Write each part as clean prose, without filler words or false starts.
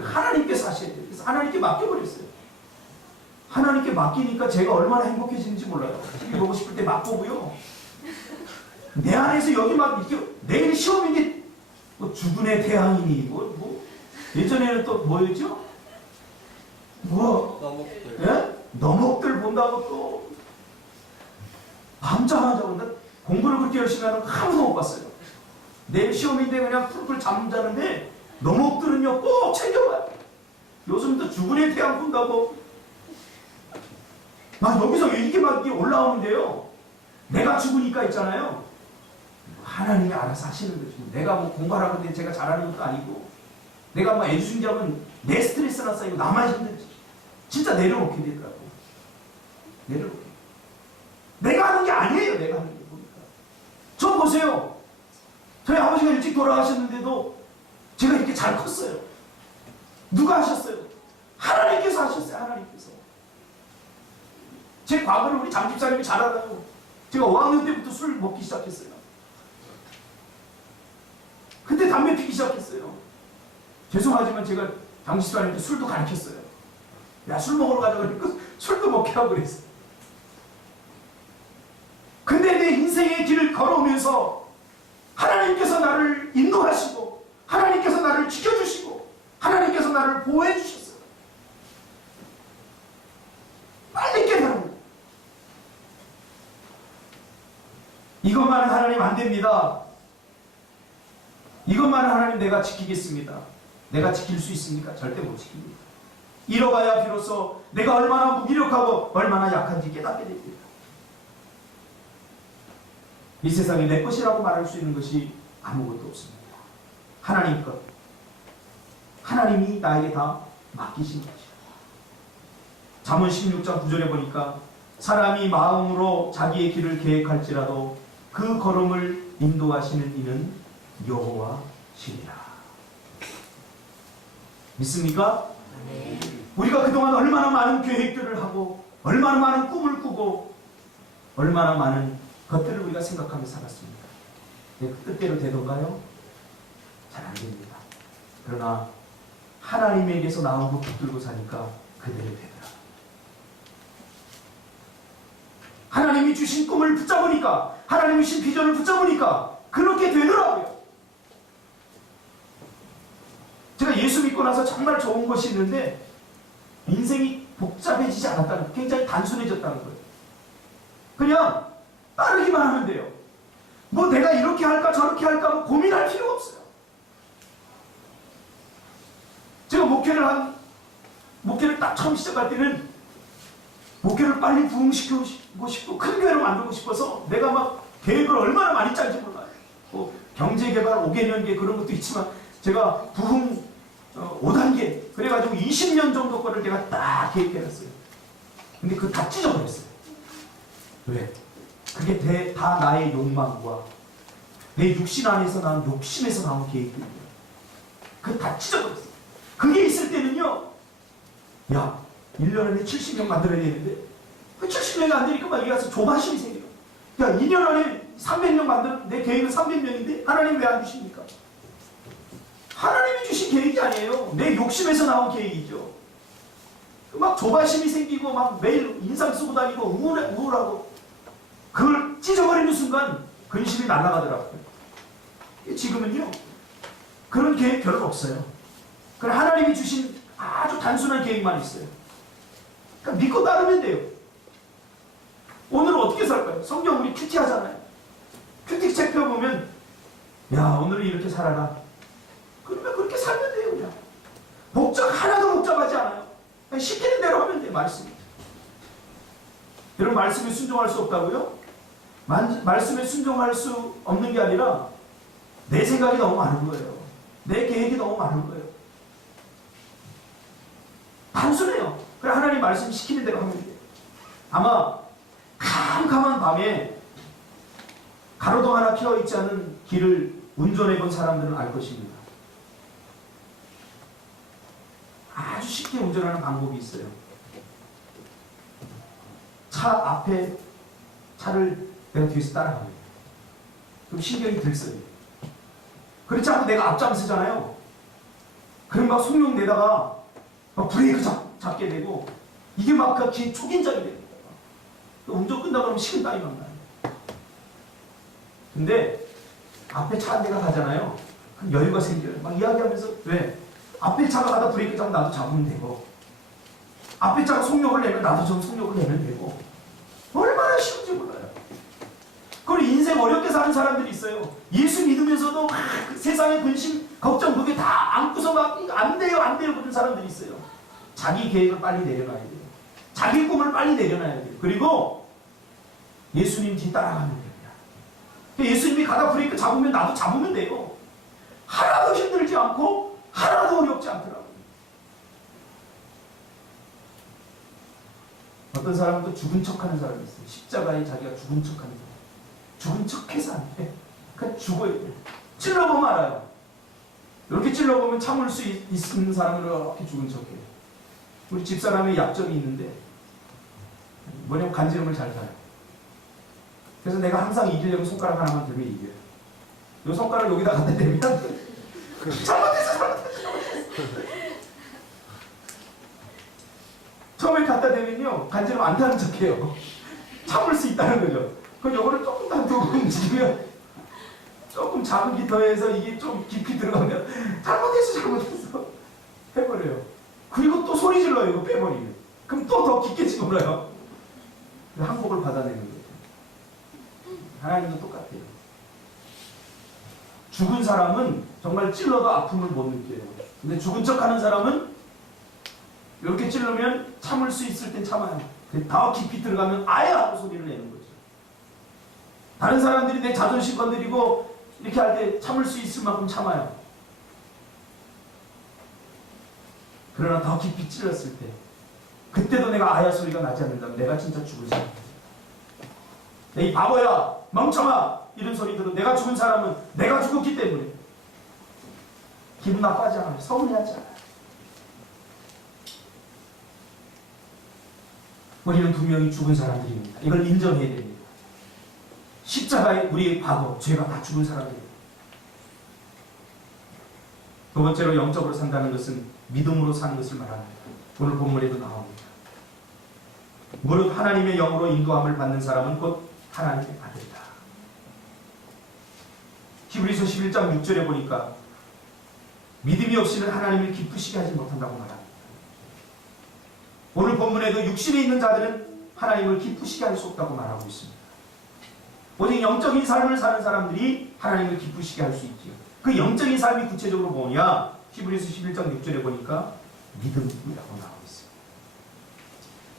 하나님께서 하셔야 돼요. 그래서 하나님께 맡겨버렸어요. 하나님께 맡기니까 제가 얼마나 행복해지는지 몰라요. TV 보고 싶을 때 막 보고요. 내 안에서 여기 막 이렇게 내일 시험인데 뭐 죽은의 태양이니 뭐 예전에는 또 뭐였죠? 너목들. 예? 너목들 본다고 또 밤잠하자고 한다. 공부를 그렇게 열심히 하는 거 아무도 못 봤어요. 내일 시험인데 그냥 풀풀 잠자는데 너목들은요 꼭 챙겨봐요. 요즘도 죽은의 태양 본다고 막 여기서 이렇게 막 이렇게 올라오는데요. 내가 죽으니까 있잖아요. 하나님이 알아서 하시는 거죠. 내가 뭐 공부하라고 하는데 제가 잘하는 것도 아니고 내가 뭐 애주중자면 내 스트레스나 쌓이고 나만 힘들지. 진짜 내려놓게 되더라고. 내려놓게. 내가 하는 게 아니에요. 내가 하는 게 보니까. 저 보세요. 저희 아버지가 일찍 돌아가셨는데도 제가 이렇게 잘 컸어요. 누가 하셨어요? 하나님께서 하셨어요. 하나님께서. 제 과거를 우리 장집사님이 잘 알아요. 제가 5학년 때부터 술 먹기 시작했어요. 그때 담배 피기 시작했어요. 죄송하지만 제가 장집사님한테 술도 가르쳤어요. 야, 술 먹으러 가자 그러니까 술도 먹게 하고 그랬어요. 근데 내 인생의 길을 걸어오면서 하나님께서 나를 인도하시고 하나님께서 나를 지켜주시고 하나님께서 나를 보호해 주셨어요. 빨리 깨달아요. 이것만은 하나님 안 됩니다. 이것만은 하나님 내가 지키겠습니다. 내가 지킬 수 있습니까? 절대 못 지킵니다. 잃어봐야 비로소 내가 얼마나 무기력하고 얼마나 약한지 깨닫게 됩니다. 이 세상에 내 것이라고 말할 수 있는 것이 아무것도 없습니다. 하나님 것. 하나님이 나에게 다 맡기신 것이다. 잠언 16장 9절에 보니까 사람이 마음으로 자기의 길을 계획할지라도 그 걸음을 인도하시는 이는 여호와시니라. 믿습니까? 네. 우리가 그동안 얼마나 많은 계획들을 하고 얼마나 많은 꿈을 꾸고 얼마나 많은 것들을 우리가 생각하며 살았습니다. 그 뜻대로 되던가요? 잘 안 됩니다. 그러나 하나님에게서 나온 거 붙들고 사니까 그대로 되더라. 하나님이 주신 꿈을 붙잡으니까 하나님이 주신 비전을 붙잡으니까 그렇게 되더라고요. 제가 예수 믿고 나서 정말 좋은 것이 있는데 인생이 복잡해지지 않았다는 거예요. 굉장히 단순해졌다는 거예요. 그냥 따르기만 하면 돼요. 뭐 내가 이렇게 할까 저렇게 할까 뭐 고민할 필요가 없어요. 제가 목회를 딱 처음 시작할 때는 목회를 빨리 부흥시키고 싶고 큰 교회로 만들고 싶어서 내가 막 계획을 얼마나 많이 짠지 몰라요. 뭐 경제개발 5개년계 그런 것도 있지만 제가 부흥 5단계 그래가지고 20년 정도 거를 제가 딱 계획해놨어요. 근데 그거 다 찢어버렸어요. 왜? 그게 다 나의 욕망과 내 육신 안에서 나온 욕심에서 나온 계획들이에요. 그거 다 찢어버렸어요. 그게 있을 때는요, 야, 1년 안에 70명 만들어야 되는데, 그 70명이 안 되니까 막 여기 가서 조바심이 생겨요. 야, 2년 안에 300명 만들, 내 계획은 300명인데, 하나님 왜 안 주십니까? 하나님이 주신 계획이 아니에요. 내 욕심에서 나온 계획이죠. 막 조바심이 생기고, 막 매일 인상 쓰고 다니고, 우울하고, 그걸 찢어버리는 순간, 근심이 날아가더라고요. 지금은요, 그런 계획 별로 없어요. 그럼 하나님이 주신 아주 단순한 계획만 있어요. 그러니까 믿고 따르면 돼요. 오늘은 어떻게 살까요? 성경 우리 큐티 하잖아요. 큐티 책 펴보면 야 오늘은 이렇게 살아라. 그러면 그렇게 살면 돼요. 그냥 하나도 복잡하지 않아요. 그냥 시키는 대로 하면 돼요. 말씀이. 여러분 말씀에 순종할 수 없다고요? 말씀에 순종할 수 없는 게 아니라 내 생각이 너무 많은 거예요. 내 계획이 너무 많은 거예요. 단순해요. 그래 하나님 말씀 시키는 대로 하면 돼요. 아마 캄캄한 밤에 가로등 하나 켜있지 않은 길을 운전해 본 사람들은 알 것입니다. 아주 쉽게 운전하는 방법이 있어요. 차 앞에 차를 내가 뒤에서 따라갑니다. 그럼 신경이 들써요. 그렇지 않고 내가 앞장서잖아요. 그럼 막 속력 내다가 막 브레이크 잡게 되고 이게 막 그 초긴장이 됩니다. 운전 끝나고 그러면 식은땀이 막 나요. 근데 앞에 차 한 대가 가잖아요. 그럼 여유가 생겨요. 막 이야기하면서 왜? 앞에 차가 가다 브레이크 잡으면 나도 잡으면 되고 앞에 차가 속력을 내면 나도 좀 속력을 내면 되고 얼마나 쉬운지 몰라요. 그리고 인생 어렵게 사는 사람들이 있어요. 예수 믿으면서도 막 그 세상의 근심, 걱정 그게 다 안고서 막 안 돼요 안 돼요 그런 사람들이 있어요. 자기 계획을 빨리 내려놔야 돼요. 자기 꿈을 빨리 내려놔야 돼요. 그리고 예수님 뒤 따라가면 됩니다. 예수님이 가다 브레이크 잡으면 나도 잡으면 돼요. 하나도 힘들지 않고 하나도 어렵지 않더라고요. 어떤 사람도 죽은 척하는 사람이 있어요. 십자가에 자기가 죽은 척하는 사람. 죽은 척해서 안 돼. 그냥 죽어야 돼. 찔러보면 알아요. 이렇게 찔러보면 참을 수 있는 사람은 이렇게 죽은 척해요. 우리 집사람의 약점이 있는데 뭐냐면 간지럼을 잘 타요. 그래서 내가 항상 이기려면 손가락 하나만 들면 이겨요. 이 손가락 여기다 갖다 대면 잘못했어. 처음에 갖다 대면요 간지럼 안 타는 척해요. 참을 수 있다는 거죠. 그럼 요거를 조금 더 두고 움직이면 조금 자극이 더해서 이게 좀 깊이 들어가면 잘못했어 해버려요. 그리고 또 소리 질러요. 이거 빼버리면. 그럼 또 더 깊게 집어넣어요. 항복을 받아내는 거죠. 하나님도 똑같아요. 죽은 사람은 정말 찔러도 아픔을 못 느껴요. 근데 죽은 척하는 사람은 이렇게 찔르면 참을 수 있을 땐 참아요. 더 깊이 들어가면 아예 하고 소리를 내는 거죠. 다른 사람들이 내 자존심 건드리고 이렇게 할 때 참을 수 있을 만큼 참아요. 그러나 더 깊이 찔렀을 때 그때도 내가 아야 소리가 나지 않는다면 내가 진짜 죽은 사람이에요. 이 바보야 멍청아 이런 소리 들은 내가 죽은 사람은 내가 죽었기 때문에 기분 나빠하지 않아요. 서운해하지 않아요. 우리는 분명히 죽은 사람들입니다. 이걸 인정해야 됩니다. 십자가에 우리의 과거, 죄가 다 죽은 사람들입니다. 두 번째로 영적으로 산다는 것은 믿음으로 사는 것을 말합니다. 오늘 본문에도 나옵니다. 무릇 하나님의 영으로 인도함을 받는 사람은 곧 하나님의 아들이다. 히브리서 11장 6절에 보니까 믿음이 없이는 하나님을 기쁘시게 하지 못한다고 말합니다. 오늘 본문에도 육신에 있는 자들은 하나님을 기쁘시게 할 수 없다고 말하고 있습니다. 오직 영적인 삶을 사는 사람들이 하나님을 기쁘시게 할 수 있지요. 그 영적인 삶이 구체적으로 뭐냐? 히브리서 11장 6절에 보니까 믿음이라고 나오고 있습니다.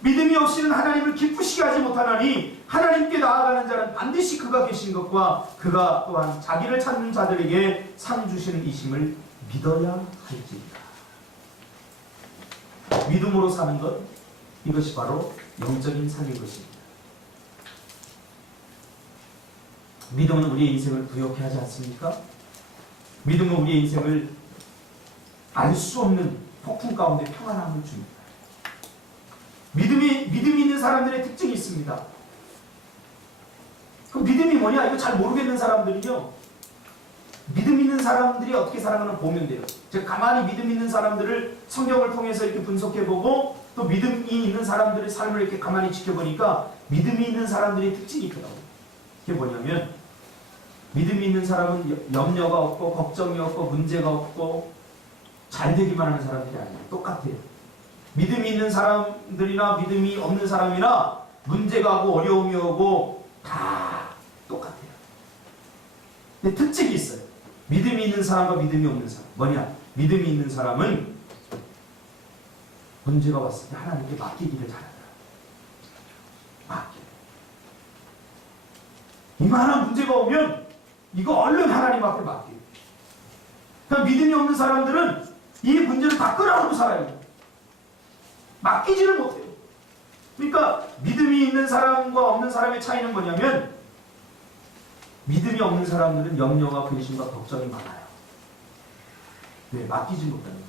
믿음이 없이는 하나님을 기쁘시게 하지 못하나니 하나님께 나아가는 자는 반드시 그가 계신 것과 그가 또한 자기를 찾는 자들에게 상 주시는 이심을 믿어야 할지니라. 믿음으로 사는 것, 이것이 바로 영적인 삶인 것입니다. 믿음은 우리의 인생을 부욕해 하지 않습니까? 믿음은 우리의 인생을 알 수 없는 폭풍 가운데 평안함을 줍니다. 믿음이 있는 사람들의 특징이 있습니다. 그럼 믿음이 뭐냐? 이거 잘 모르겠는 사람들이요. 믿음 있는 사람들이 어떻게 살아가나 보면 돼요. 제가 가만히 믿음 있는 사람들을 성경을 통해서 이렇게 분석해보고 또 믿음이 있는 사람들의 삶을 이렇게 가만히 지켜보니까 믿음이 있는 사람들의 특징이 있더라고요. 그게 뭐냐면 믿음이 있는 사람은 염려가 없고 걱정이 없고 문제가 없고 잘 되기만 하는 사람들이 아니에요. 똑같아요. 믿음이 있는 사람들이나 믿음이 없는 사람이나 문제가 하고 어려움이 오고 다 똑같아요. 근데 특징이 있어요. 믿음이 있는 사람과 믿음이 없는 사람. 뭐냐? 믿음이 있는 사람은 문제가 왔을 때 하나님께 맡기기를 잘한다. 맡겨. 이만한 문제가 오면 이거 얼른 하나님 앞에 맡겨요. 그러니까 믿음이 없는 사람들은 이 문제를 다 끌어안고 살아요. 맡기지를 못해요. 그러니까 믿음이 있는 사람과 없는 사람의 차이는 뭐냐면 믿음이 없는 사람들은 염려와 근심과 걱정이 많아요. 왜? 맡기지 못하는 거예요.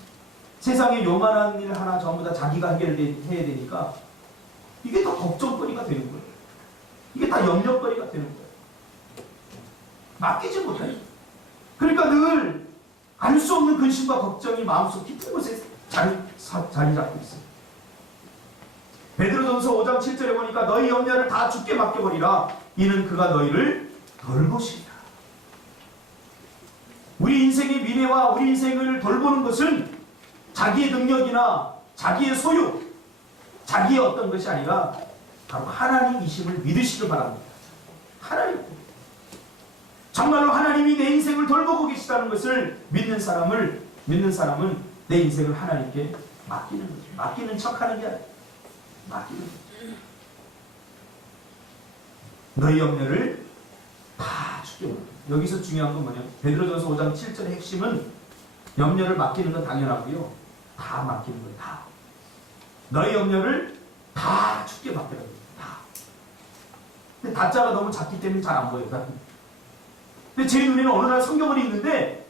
세상에 요만한 일 하나 전부 다 자기가 해야 되니까 이게 다 걱정거리가 되는 거예요. 이게 다 염려거리가 되는 거예요. 맡기지 못해요. 그러니까 늘 알 수 없는 근심과 걱정이 마음속 깊은 곳에 자리 잡고 있어요. 베드로전서 5장 7절에 보니까 너희 염려를 다 주께 맡겨버리라. 이는 그가 너희를 돌보시리라. 우리 인생의 미래와 우리 인생을 돌보는 것은 자기의 능력이나 자기의 소유, 자기의 어떤 것이 아니라 바로 하나님이심을 믿으시길 바랍니다. 하나님. 정말로 하나님이 내 인생을 돌보고 계시다는 것을 믿는 사람은 내 인생을 하나님께 맡기는 거죠. 맡기는 척하는 게 아니라 맡기는 거죠. 너희 염려를 다 주께 맡겨. 여기서 중요한 건 뭐냐? 베드로전서 5장 7절의 핵심은 염려를 맡기는 건 당연하고요. 다 맡기는 거예요. 다. 너희 염려를 다 주께 맡겨라. 다. 근데 다자가 너무 작기 때문에 잘 안 보여요. 근데 제 눈에는 어느 날 성경을 읽는데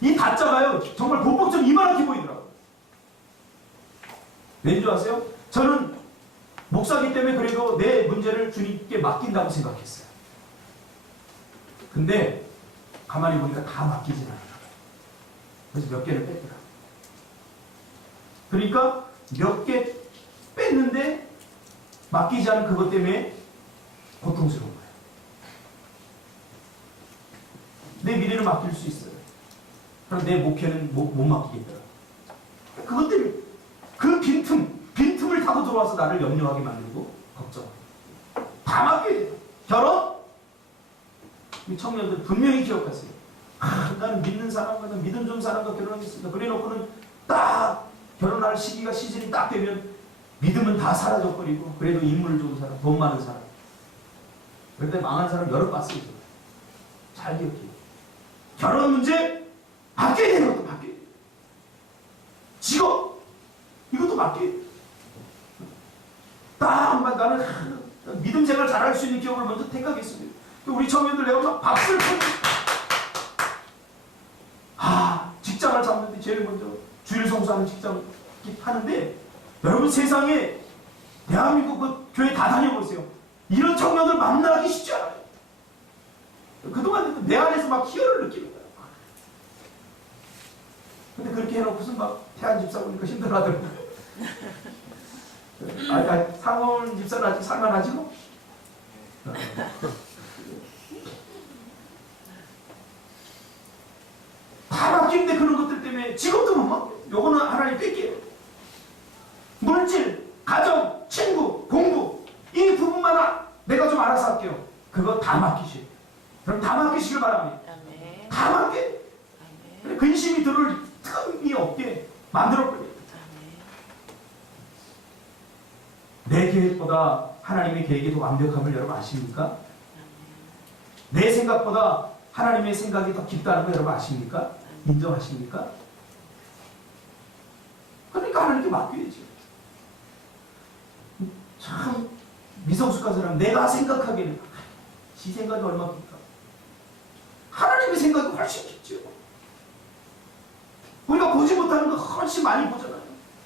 이 다자가요 정말 보폭점 이만하게 보이더라고요. 왠 줄 아세요? 저는 목사기 때문에 그래도 내 문제를 주님께 맡긴다고 생각했어요. 근데 가만히 보니까 다 맡기진 않아요. 그래서 몇 개를 뺐더라. 그러니까 몇 개 뺐는데 맡기지 않은 그것 때문에 고통스러운 거예요. 내 미래를 맡길 수 있어요. 그럼 내 목회는 못 맡기겠더라. 그것 때문에 그 빈틈을 타고 들어와서 나를 염려하게 만들고 걱정. 다 맡겨야 돼요. 결혼? 이 청년들 분명히 기억하세요. 나는 믿는 사람과 믿음 좋은 사람과 결혼하겠습니다. 그래 놓고는 딱 결혼할 시즌이 딱 되면 믿음은 다 사라져버리고 그래도 인물 좋은 사람, 돈 많은 사람. 그런데 망한 사람 여러 봤어요. 잘 기억해요. 결혼 문제 맡겨야 되는 것도 맡겨야 돼요. 직업 이것도 맡겨야 돼요. 딱 나는 믿음 생활 잘할 수 있는 기업을 먼저 택하겠습니다. 우리 청년들 내가 막 박수를 쳐주고 직장을 잡는데 제일 먼저 주일 성수하는 직장 하는데 여러분 세상에 대한민국 그 교회 다 다녀보세요. 이런 청년들 만나기 쉽지 않아요. 그동안 내 안에서 막 희열을 느끼는 거예요. 근데 그렇게 해놓고서 막 태안 집사 보니까 힘들어하더라고요. 상원 집사는 아직 살만하지 뭐? 다 맡기는데 그런 것들 때문에 직업도 못 맡겨. 요거는 하나님 뺄게요. 물질, 가정, 친구, 공부 이 부분만 내가 좀 알아서 할게요. 그거 다 맡기시오. 그럼 다 맡기시길 바랍니다. 아멘. 다 맡겨. 아멘. 근심이 들을 틈이 없게 만들어버려요. 내 계획보다 하나님의 계획이 더 완벽함을 여러분 아십니까? 내 생각보다 하나님의 생각이 더 깊다는 거 여러분 아십니까? 인정하십니까? 그러니까 하나님께 맡겨야죠. 참 미성숙한 사람 내가 생각하기에는 지 생각이 얼마나 깊다. 하나님의 생각이 훨씬 깊죠. 우리가 보지 못하는 거 훨씬 많이 보잖아요.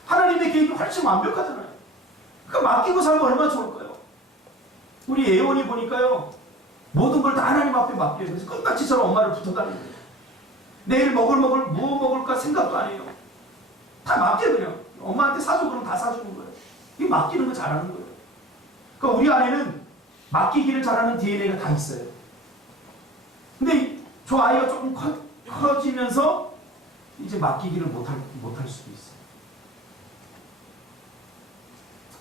하나님의 계획이 훨씬 완벽하잖아요. 그러니까 맡기고 살면 얼마나 좋을까요? 우리 예원이 보니까요. 모든 걸 다 하나님 앞에 맡겨요. 그래서 끝까지 저런 엄마를 붙어다니는 거예요. 내일 뭐 먹을까 생각도 안 해요. 다 맡겨 그냥. 엄마한테 사줘 그럼 다 사주는 거예요. 이게 맡기는 거 잘하는 거예요. 그러니까 우리 안에는 맡기기를 잘하는 DNA가 다 있어요. 근데 저 아이가 조금 커지면서 이제 맡기기를 못할 수도 있어요.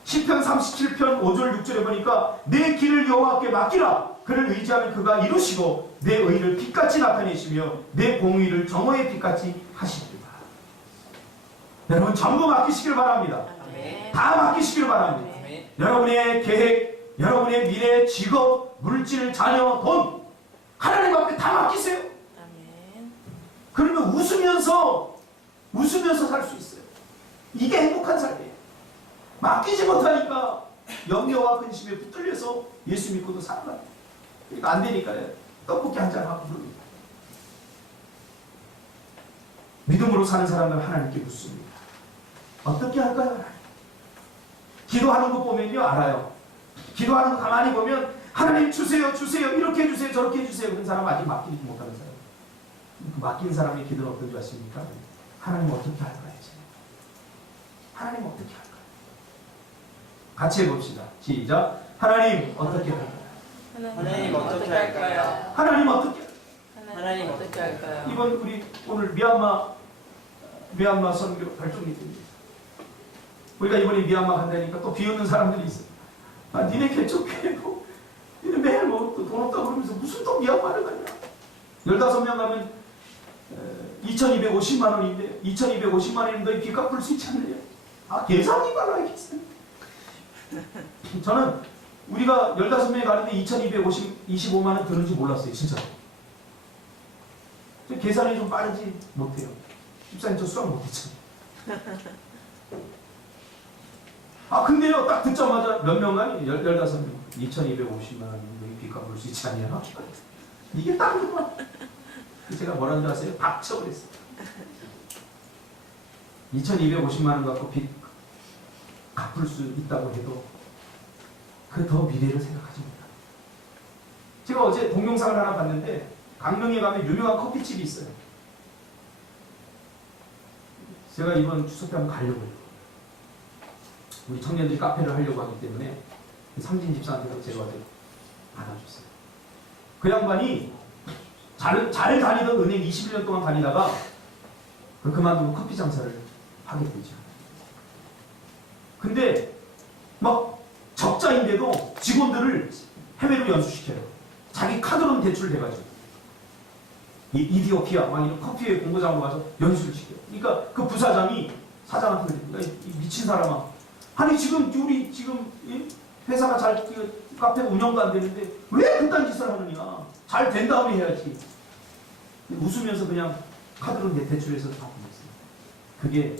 시편 37편 5절 6절에 보니까 내 길을 여호와께 맡기라. 그를 의지하면 그가 이루시고 내 의를 빛같이 나타내시며 내 공의를 정오의 빛같이 하시리라. 여러분 전부 맡기시길 바랍니다. 아멘. 다 맡기시길 바랍니다. 아멘. 여러분의 계획, 여러분의 미래, 직업, 물질, 자녀, 돈 하나님 앞에 다 맡기세요. 아멘. 그러면 웃으면서 살 수 있어요. 이게 행복한 삶이에요. 맡기지 못하니까 염려와 근심에 붙들려서 예수 믿고도 살아가요. 그러니까 안 되니까요. 떡볶이 한 잔 하고 그럽니다. 믿음으로 사는 사람은 하나님께 묻습니다. 어떻게 할까요? 기도하는 거 보면요 알아요. 기도하는 거 가만히 보면 하나님 주세요 이렇게 해주세요 저렇게 해주세요 그런 사람 아직 맡기지 못하는 사람. 맡긴 사람의 기도는 어떤 줄 아십니까? 하나님 어떻게 할까요? 하나님 어떻게 할까요? 같이 해봅시다. 시작. 하나님 어떻게 할까요? 하나님 어떻게 할까요? 하나님 어떻게 할까요? 하나님 어떻게 할까요? 이번 우리 오늘 미얀마 선교 발족일입니다. 우리가 이번에 미얀마 간다니까 또 비웃는 사람들이 있어요. 아, 니네 개척해 뭐 니네 매일 뭐돈 없다고 그러면서 무슨 또 미얀마를 가냐. 15명 가면 2250만 원인데 2250만 원이면 너희 빚 갚을 수 있지 않느냐. 아, 계산이 말라야겠어요. 저는 우리가 15명이 가는데 2225만 원 드는지 몰랐어요. 진짜. 계산이 좀 빠르지 못해요. 집사님 저 수학 못했죠. 아, 근데요, 딱 듣자마자 몇 명간이 15명 2250만 원 너희 빚 갚을 수 있지 않냐. 이게 딱 그만. 제가 뭐라는 줄 아세요? 박쳐버렸어요. 2250만 원 갖고 빚 갚을 수 있다고 해도 그 더 미래를 생각하지 못합니다. 제가 어제 동영상을 하나 봤는데 강릉에 가면 유명한 커피집이 있어요. 제가 이번 추석 때 한번 가려고요. 우리 청년들이 카페를 하려고 하기 때문에 상진 집사한테 제가 어제 받아줬어요. 그 양반이 잘 다니던 은행 21년 동안 다니다가 그만두고 커피 장사를 하게 되죠. 근데 막 적자인데도 직원들을 해외로 연수시켜요. 자기 카드로는 대출돼가지고 이디오피아 막 이런 커피의 공고장으로 가서 연수를 시켜요. 그러니까 그 부사장이 사장한테 그랬습니다. 이 미친 사람아, 아니 지금 우리 지금 회사가 잘 카페 운영도 안 되는데 왜 그딴 짓을 하느냐. 잘 된 다음에 해야지. 웃으면서 그냥 카드로 대출해서 다 보냈어요. 그게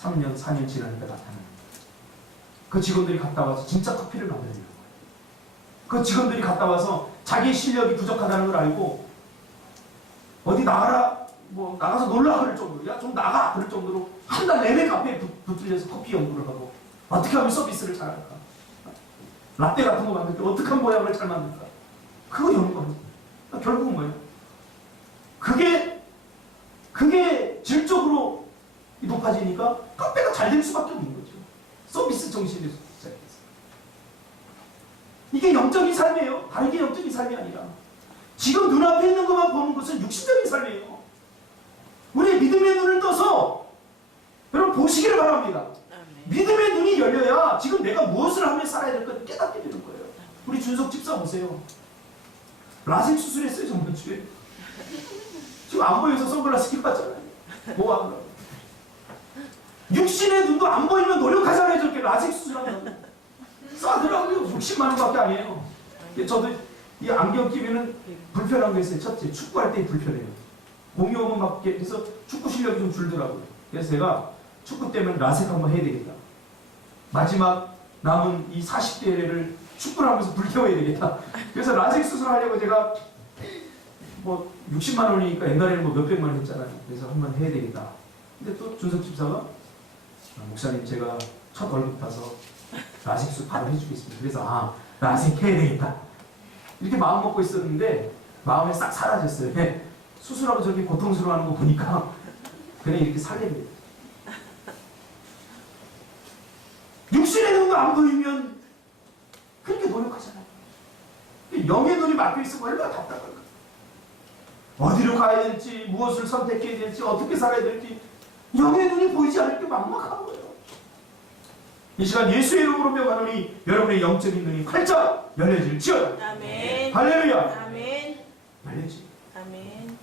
3년, 4년 지나니까 나타나는 거예요. 그 직원들이 갔다 와서 진짜 커피를 만들려는 거예요. 그 직원들이 갔다 와서 자기 실력이 부족하다는 걸 알고 어디 나가라, 뭐 나가서 놀라 그럴 정도로, 야 좀 나가 그럴 정도로 한 달 내내 카페에 붙들려서 커피 연구를 하고 어떻게 하면 서비스를 잘할까, 라떼 같은 거 만들 때 어떻게 하면 모양을 잘 만들까, 그거 연구하는 거예요. 결국은 뭐예요? 그게 질적으로 높아지니까 카페가 잘 될 수밖에 없는 거죠. 서비스 정신에서 시작해서. 이게 영적인 삶이에요. 다른 게 영적인 삶이 아니라. 지금 눈앞에 있는 것만 보는 것은 육신적인 삶이에요. 우리의 믿음의 눈을 떠서 여러분 보시기를 바랍니다. 믿음의 눈이 열려야 지금 내가 무엇을 하며 살아야 될 까 깨닫게 되는 거예요. 우리 준석 집사 보세요. 라섹 수술했어요, 저번주에. 지금 안 보여서 선글라스 끼고 왔잖아요. 뭐 하더라고요. 육신의 눈도 안 보이면 노력하잖아요. 저렇게 라섹 수술한다고. 싸더라고요. 60만 원밖에 아니에요. 저도 이 안경 끼면은 불편한 거 있어요. 첫째, 축구할 때 불편해요. 공이 오면 막 해서 축구 실력이 좀 줄더라고요. 그래서 제가 축구 때문에 라섹 한번 해야 되겠다. 마지막 남은 이 40대를 축구를 하면서 불태워야 되겠다. 그래서 라섹 수술하려고 제가 뭐 60만 원이니까 옛날에는 뭐 몇백만 원 했잖아요. 그래서 한번 해야 되겠다. 근데 또 준석 집사가 목사님 제가 첫 월급 타서 라섹 수술 바로 해주겠습니다. 그래서 라섹 해야 되겠다. 이렇게 마음 먹고 있었는데 마음이 싹 사라졌어요. 수술하고 저렇게 고통스러워하는 거 보니까 그냥 이렇게 살게 돼요. 육신의 눈도 안 보이면 그렇게 노력하잖아요. 영의 눈이 막혀있으면 얼마나 답답할까. 어디로 가야 될지, 무엇을 선택해야 될지, 어떻게 살아야 될지 영의 눈이 보이지 않을 게 막막한 거예요. 이 시간 예수의 이름으로 명하노니 여러분의 영적인 눈이 활짝 열려질지어다. 아멘. 할렐루야. 아멘. 열려지. 아멘.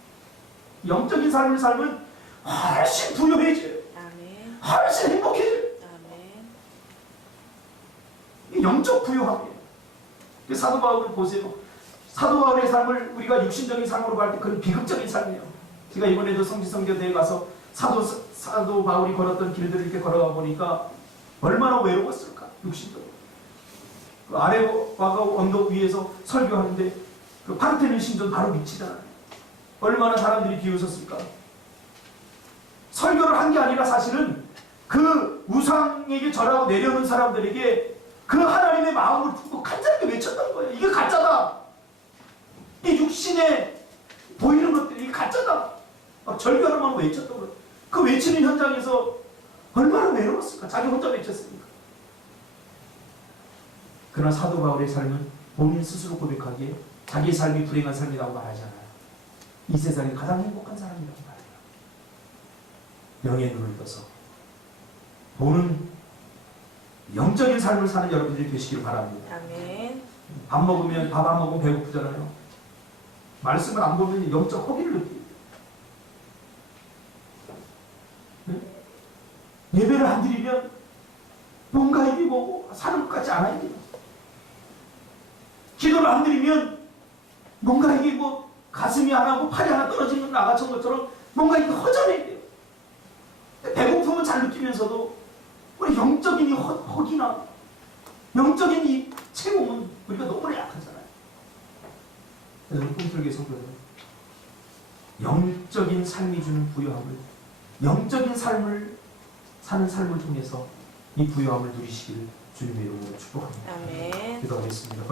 영적인 삶을 살면 훨씬 부유해져요. 아멘. 훨씬 행복해져요. 아멘. 이 영적 부유함이에요. 사도 바울을 보세요. 사도 바울의 삶을 우리가 육신적인 삶으로 갈 때 그건 비극적인 삶이에요. 제가 이번에도 성지성교대에 가서 사도 바울이 걸었던 길들을 이렇게 걸어가 보니까 얼마나 외로웠을까, 육신적으로. 그 아레바가 언덕 위에서 설교하는데 그 파르테논 신전 바로 밑이잖아요. 얼마나 사람들이 비웃었을까. 설교를 한 게 아니라 사실은 그 우상에게 절하고 내려오는 사람들에게 그 하나님의 마음을 품고 간절하게 외쳤던 거예요. 이게 가짜다. 이 육신의 보이는 것들이 가짜다. 막 절규하라고 외쳤던 거. 그 외치는 현장에서 얼마나 외로웠을까? 자기 혼자 외쳤으니까. 그러나 사도 바울의 삶은 본인 스스로 고백하기에 자기 삶이 불행한 삶이라고 말하지 않아요. 이 세상에 가장 행복한 사람이라고 말해요. 영의 눈을 떠서 보는 영적인 삶을 사는 여러분들이 되시기를 바랍니다. 아멘. 밥 안 먹으면 배고프잖아요. 말씀을 안 보면 영적 허기를 느끼고, 네? 예배를 안 드리면 뭔가 이게 뭐 사는 것 같지 않아요. 기도를 안 드리면 뭔가 이게 뭐 가슴이 하나 뭐 팔이 하나 떨어지는 나가천 것처럼 뭔가 이게 허전해야 돼요. 배고픔은 잘 느끼면서도 우리 영적인 이 허기나 영적인 이 체험은 우리가 너무나 약하잖아요. 그래서 우리 꿈틀교회 성도들은 영적인 삶이 주는 부요함을, 영적인 삶을 사는 삶을 통해서 이 부요함을 누리시기를 주님의 이름으로 축복합니다. 아멘. 기도하겠습니다.